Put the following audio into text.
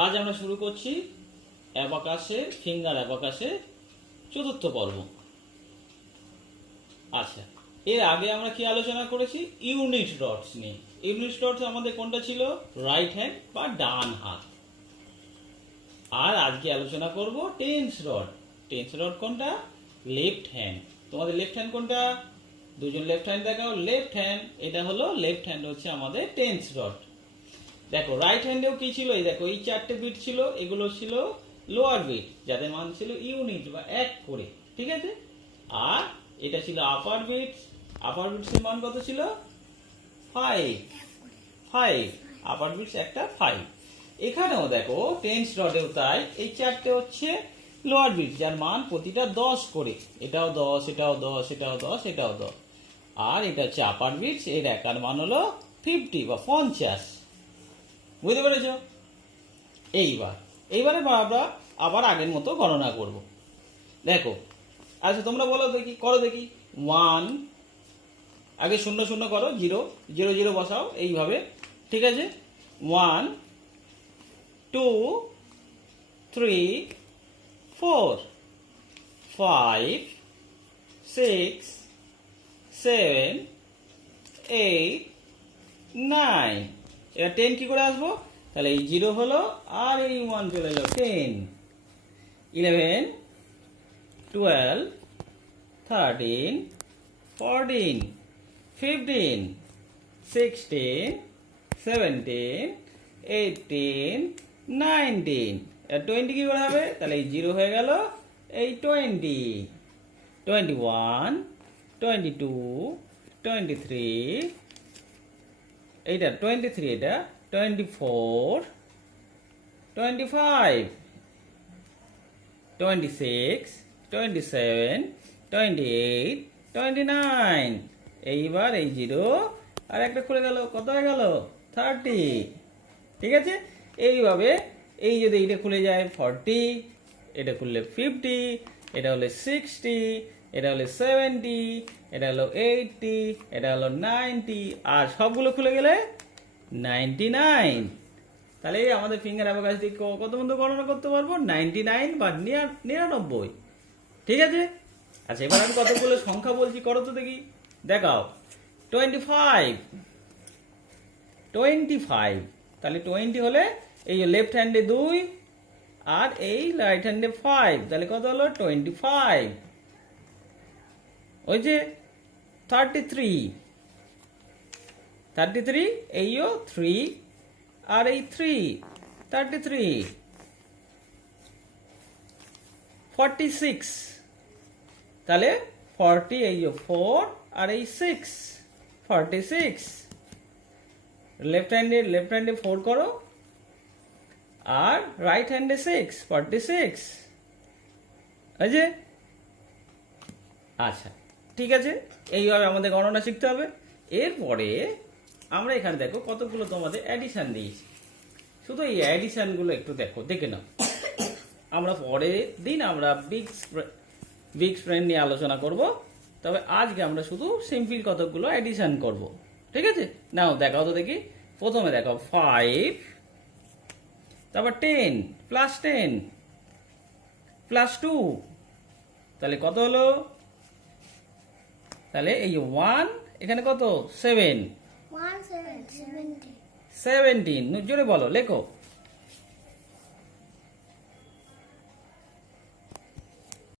আজ আমরা শুরু করছি অ্যাবাকাসের ফিঙ্গার অ্যাবাকাসের চতুর্থ পর্ব। আচ্ছা, এর আগে আমরা কি আলোচনা করেছি? ইউনিট ডটস নিয়ে। ইউনিট ডটস আমাদের কোনটা ছিল? রাইট হ্যান্ড বা ডান হাত। আর আজকে আলোচনা করব টেন্স রড। টেন্স রড কোনটা? Left hand. তোমাদের লেফট হ্যান্ড কোনটা? দুজন লেফট হ্যান্ড দেখাও। লেফট হ্যান্ড, এটা হলো লেফট হ্যান্ড, হচ্ছে আমাদের টেন্স রড। দেখো রাইট হ্যান্ডেও কি ছিল? এই দেখো এই চারটে বিট ছিল, এগুলো ছিল লোয়ার বিট, যাদের মান ছিল ইউনিট বা এক করে, ঠিক আছে? আর এটা ছিল আপার বিট। আপার বিটস এর মান কত ছিল? 5 আপার বিটস একটা 5। এখানেও দেখো টেন্স রডেও তাই, এই চারটে হচ্ছে লোয়ার বিট, যার মান প্রতিটা 10 করে। এটাও 10, এটাও 10, এটাও 10, এটাও 10। আর এটা হচ্ছে আপার বিটস, এর একার মান হলো 50 বা 50। বুঝতে পেরেছ? এইবারে আমরা আবার আগের মতো গণনা করব। দেখো, আচ্ছা তোমরা বলো দেখি, করো দেখি। 1, আগে 0 0 করো, 0 0 0 বসাও এইভাবে, ঠিক আছে? 1 2 3 4 5 6 7 8 9। এবার 10 কি করে আসবো? তাহলে এই 0 হলো, আর এই 1 চলে এলো। 10 11 12 13 14 15 16 17 18 19। আর 20 কি করে হবে? তাহলে এই 0 হয়ে গেল, এই 20 21 22 23, এইটা 23, এটা 24 25 26 27 28 29। এইবার এই 0 আর একটা খুলে গেল, কত হয়ে গেল? 30, ঠিক আছে? এইভাবে এই যদি এটা খুলে যায় 40, এটা খুললে 50, এটা হলে 60, এটা হলে 70, এটা হলো 80, এটা হলো 90, আর সবগুলো খুলে গেলে 99। তাহলে আমাদের ফিঙ্গার অ্যাবাকাস দিয়ে কত বন্ধু গণনা করতে পারবো? 99 বা 99, ঠিক আছে? আচ্ছা, এবার আমি কতগুলো সংখ্যা বলছি, করো তো দেখি, দেখাও। 25, তাহলে 20 হলে এই লেফট হ্যান্ডে 2 আর এই রাইট হ্যান্ডে 5, তাহলে কত হলো? 25। ওই যে 33, এইও 3 আর এই 3, 33। 46, তাহলে 40, এই 4 আর এই 6, 46। লেফট হ্যান্ডে 4 করো, আর রাইট হ্যান্ডে 6, 46। এই যে, আচ্ছা ঠিক আছে, এইভাবে আমাদের গণনা শিখতে হবে। এরপরে আমরা এখানে দেখো কতগুলো তোমাদের অ্যাডিশন দিয়েছি। শুধু এই অ্যাডিশনগুলো একটু দেখে নাও। আমরা পরের দিন আমরা বিগ স্প্রেড নিয়ে আলোচনা করব, তবে আজকে আমরা শুধু সিম্পল কতগুলো অ্যাডিশন করব, ঠিক আছে? নাও দেখাও তো দেখি। প্রথমে দেখাও 5, তারপর 10 প্লাস 10 প্লাস 2, তাহলে কত হলো? তাহলে এই 1, এখানে কত? 7, 17, জোরে বলো, লেখো।